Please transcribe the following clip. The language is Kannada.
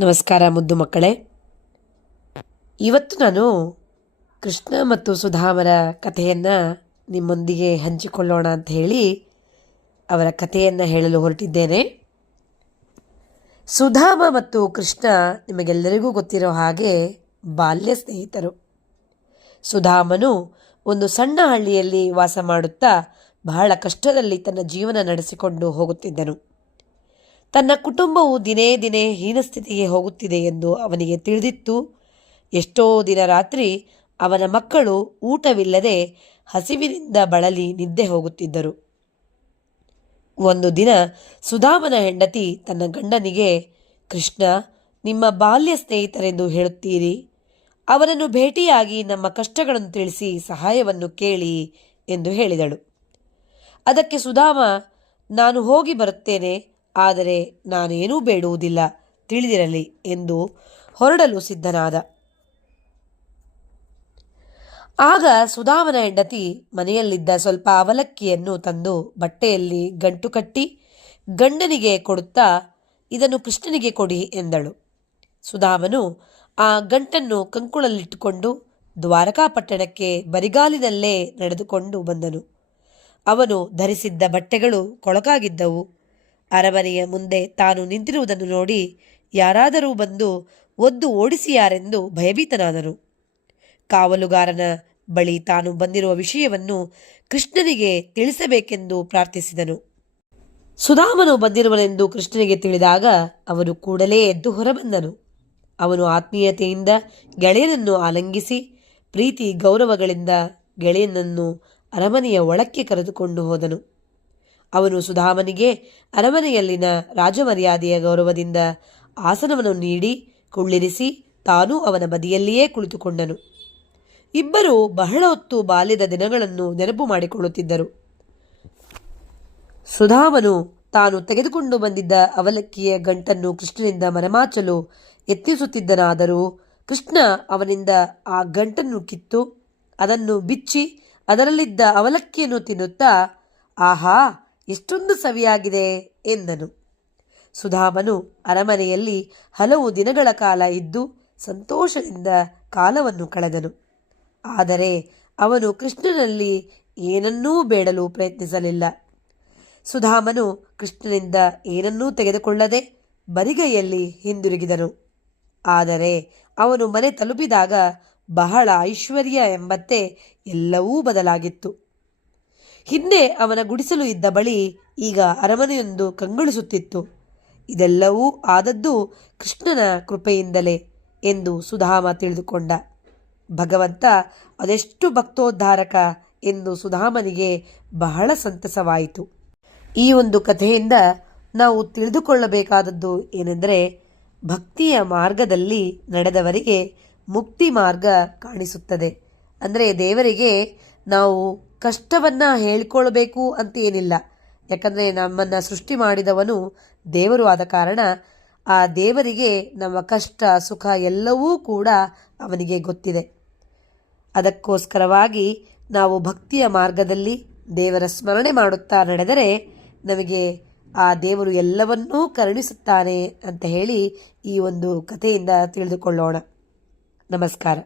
ನಮಸ್ಕಾರ ಮುದ್ದು ಮಕ್ಕಳೇ. ಇವತ್ತು ನಾನು ಕೃಷ್ಣ ಮತ್ತು ಸುಧಾಮರ ಕಥೆಯನ್ನು ನಿಮ್ಮೊಂದಿಗೆ ಹಂಚಿಕೊಳ್ಳೋಣ ಅಂತ ಹೇಳಿ ಅವರ ಕಥೆಯನ್ನು ಹೇಳಲು ಹೊರಟಿದ್ದೇನೆ. ಸುಧಾಮ ಮತ್ತು ಕೃಷ್ಣ ನಿಮಗೆಲ್ಲರಿಗೂ ಗೊತ್ತಿರೋ ಹಾಗೆ ಬಾಲ್ಯ ಸ್ನೇಹಿತರು. ಸುಧಾಮನು ಒಂದು ಸಣ್ಣ ಹಳ್ಳಿಯಲ್ಲಿ ವಾಸ ಮಾಡುತ್ತಾ ಬಹಳ ಕಷ್ಟದಲ್ಲಿ ತನ್ನ ಜೀವನ ನಡೆಸಿಕೊಂಡು ಹೋಗುತ್ತಿದ್ದನು. ತನ್ನ ಕುಟುಂಬವು ದಿನೇ ದಿನೇ ಹೀನಸ್ಥಿತಿಗೆ ಹೋಗುತ್ತಿದೆ ಎಂದು ಅವನಿಗೆ ತಿಳಿದಿತ್ತು. ಎಷ್ಟೋ ದಿನ ರಾತ್ರಿ ಅವನ ಮಕ್ಕಳು ಊಟವಿಲ್ಲದೆ ಹಸಿವಿನಿಂದ ಬಳಲಿ ನಿದ್ದೆ ಹೋಗುತ್ತಿದ್ದರು. ಒಂದು ದಿನ ಸುಧಾಮನ ಹೆಂಡತಿ ತನ್ನ ಗಂಡನಿಗೆ, ಕೃಷ್ಣ, ನಿಮ್ಮ ಬಾಲ್ಯ ಸ್ನೇಹಿತರೆಂದು ಹೇಳುತ್ತೀರಿ, ಅವರನ್ನು ಭೇಟಿಯಾಗಿ ನಮ್ಮ ಕಷ್ಟಗಳನ್ನು ತಿಳಿಸಿ ಸಹಾಯವನ್ನು ಕೇಳಿ ಎಂದು ಹೇಳಿದಳು. ಅದಕ್ಕೆ ಸುಧಾಮ, ನಾನು ಹೋಗಿ ಬರುತ್ತೇನೆ, ಆದರೆ ನಾನೇನೂ ಬೇಡುವುದಿಲ್ಲ, ತಿಳಿದಿರಲಿ ಎಂದು ಹೊರಡಲು ಸಿದ್ಧನಾದ. ಆಗ ಸುಧಾಮನ ಹೆಂಡತಿ ಮನೆಯಲ್ಲಿದ್ದ ಸ್ವಲ್ಪ ಅವಲಕ್ಕಿಯನ್ನು ತಂದು ಬಟ್ಟೆಯಲ್ಲಿ ಗಂಟು ಕಟ್ಟಿ ಗಂಡನಿಗೆ ಕೊಡುತ್ತಾ, ಇದನ್ನು ಕೃಷ್ಣನಿಗೆ ಕೊಡಿ ಎಂದಳು. ಸುಧಾಮನು ಆ ಗಂಟನ್ನು ಕಂಕುಳಲ್ಲಿಟ್ಟುಕೊಂಡು ದ್ವಾರಕಾಪಟ್ಟಣಕ್ಕೆ ಬರಿಗಾಲಿನಲ್ಲೇ ನಡೆದುಕೊಂಡು ಬಂದನು. ಅವನು ಧರಿಸಿದ್ದ ಬಟ್ಟೆಗಳು ಕೊಳಕಾಗಿದ್ದವು. ಅರಮನೆಯ ಮುಂದೆ ತಾನು ನಿಂತಿರುವುದನ್ನು ನೋಡಿ ಯಾರಾದರೂ ಬಂದು ಒದ್ದು ಓಡಿಸಿಯಾರೆಂದು ಭಯಭೀತನಾದನು. ಕಾವಲುಗಾರನ ಬಳಿ ತಾನು ಬಂದಿರುವ ವಿಷಯವನ್ನು ಕೃಷ್ಣನಿಗೆ ತಿಳಿಸಬೇಕೆಂದು ಪ್ರಾರ್ಥಿಸಿದನು. ಸುಧಾಮನು ಬಂದಿರುವನೆಂದು ಕೃಷ್ಣನಿಗೆ ತಿಳಿದಾಗ ಅವನು ಕೂಡಲೇ ಎದ್ದು ಹೊರಬಂದನು. ಅವನು ಆತ್ಮೀಯತೆಯಿಂದ ಗೆಳೆಯನನ್ನು ಆಲಂಗಿಸಿ ಪ್ರೀತಿ ಗೌರವಗಳಿಂದ ಗೆಳೆಯನನ್ನು ಅರಮನೆಯ ಒಳಕ್ಕೆ ಕರೆದುಕೊಂಡು ಹೋದನು. ಅವನು ಸುಧಾಮನಿಗೆ ಅರಮನೆಯಲ್ಲಿನ ರಾಜಮರ್ಯಾದೆಯ ಗೌರವದಿಂದ ಆಸನವನ್ನು ನೀಡಿ ಕುಳ್ಳಿರಿಸಿ ತಾನೂ ಅವನ ಬದಿಯಲ್ಲಿಯೇ ಕುಳಿತುಕೊಂಡನು. ಇಬ್ಬರು ಬಹಳ ಹೊತ್ತು ಬಾಲ್ಯದ ದಿನಗಳನ್ನು ನೆನಪು ಮಾಡಿಕೊಳ್ಳುತ್ತಿದ್ದರು. ಸುಧಾಮನು ತಾನು ತೆಗೆದುಕೊಂಡು ಬಂದಿದ್ದ ಅವಲಕ್ಕಿಯ ಗಂಟನ್ನು ಕೃಷ್ಣನಿಂದ ಮರೆಮಾಚಲು ಯತ್ನಿಸುತ್ತಿದ್ದನಾದರೂ ಕೃಷ್ಣ ಅವನಿಂದ ಆ ಗಂಟನ್ನು ಕಿತ್ತು ಅದನ್ನು ಬಿಚ್ಚಿ ಅದರಲ್ಲಿದ್ದ ಅವಲಕ್ಕಿಯನ್ನು ತಿನ್ನುತ್ತಾ, ಆಹಾ, ಎಷ್ಟೊಂದು ಸವಿಯಾಗಿದೆ ಎಂದನು. ಸುಧಾಮನು ಅರಮನೆಯಲ್ಲಿ ಹಲವು ದಿನಗಳ ಕಾಲ ಇದ್ದು ಸಂತೋಷದಿಂದ ಕಾಲವನ್ನು ಕಳೆದನು. ಆದರೆ ಅವನು ಕೃಷ್ಣನಲ್ಲಿ ಏನನ್ನೂ ಬೇಡಲು ಪ್ರಯತ್ನಿಸಲಿಲ್ಲ. ಸುಧಾಮನು ಕೃಷ್ಣನಿಂದ ಏನನ್ನೂ ತೆಗೆದುಕೊಳ್ಳದೆ ಬರಿಗೈಯಲ್ಲಿ ಹಿಂದಿರುಗಿದನು. ಆದರೆ ಅವನು ಮನೆ ತಲುಪಿದಾಗ ಬಹಳ ಐಶ್ವರ್ಯ ಎಂಬಂತೆ ಎಲ್ಲವೂ ಬದಲಾಗಿತ್ತು. ಹಿಂದೆ ಅವನ ಗುಡಿಸಲು ಇದ್ದ ಬಳಿ ಈಗ ಅರಮನೆಯೊಂದು ಕಂಗೊಳಿಸುತ್ತಿತ್ತು. ಇದೆಲ್ಲವೂ ಆದದ್ದು ಕೃಷ್ಣನ ಕೃಪೆಯಿಂದಲೇ ಎಂದು ಸುಧಾಮ ತಿಳಿದುಕೊಂಡ. ಭಗವಂತ ಅದೆಷ್ಟು ಭಕ್ತೋದ್ಧಾರಕ ಎಂದು ಸುಧಾಮನಿಗೆ ಬಹಳ ಸಂತಸವಾಯಿತು. ಈ ಒಂದು ಕಥೆಯಿಂದ ನಾವು ತಿಳಿದುಕೊಳ್ಳಬೇಕಾದದ್ದು ಏನೆಂದರೆ, ಭಕ್ತಿಯ ಮಾರ್ಗದಲ್ಲಿ ನಡೆದವರಿಗೆ ಮುಕ್ತಿ ಮಾರ್ಗ ಕಾಣಿಸುತ್ತದೆ. ಅಂದರೆ ದೇವರಿಗೆ ನಾವು ಕಷ್ಟವನ್ನು ಹೇಳಿಕೊಳ್ಬೇಕು ಅಂತ ಏನಿಲ್ಲ. ಯಾಕಂದರೆ ನಮ್ಮನ್ನು ಸೃಷ್ಟಿ ಮಾಡಿದವನು ದೇವರು ಆದ ಕಾರಣ ಆ ದೇವರಿಗೆ ನಮ್ಮ ಕಷ್ಟ ಸುಖ ಎಲ್ಲವೂ ಕೂಡ ಅವನಿಗೆ ಗೊತ್ತಿದೆ. ಅದಕ್ಕೋಸ್ಕರವಾಗಿ ನಾವು ಭಕ್ತಿಯ ಮಾರ್ಗದಲ್ಲಿ ದೇವರ ಸ್ಮರಣೆ ಮಾಡುತ್ತಾ ನಡೆದರೆ ನಮಗೆ ಆ ದೇವರು ಎಲ್ಲವನ್ನೂ ಕರುಣಿಸುತ್ತಾನೆ ಅಂತ ಹೇಳಿ ಈ ಒಂದು ಕಥೆಯಿಂದ ತಿಳಿದುಕೊಳ್ಳೋಣ. ನಮಸ್ಕಾರ.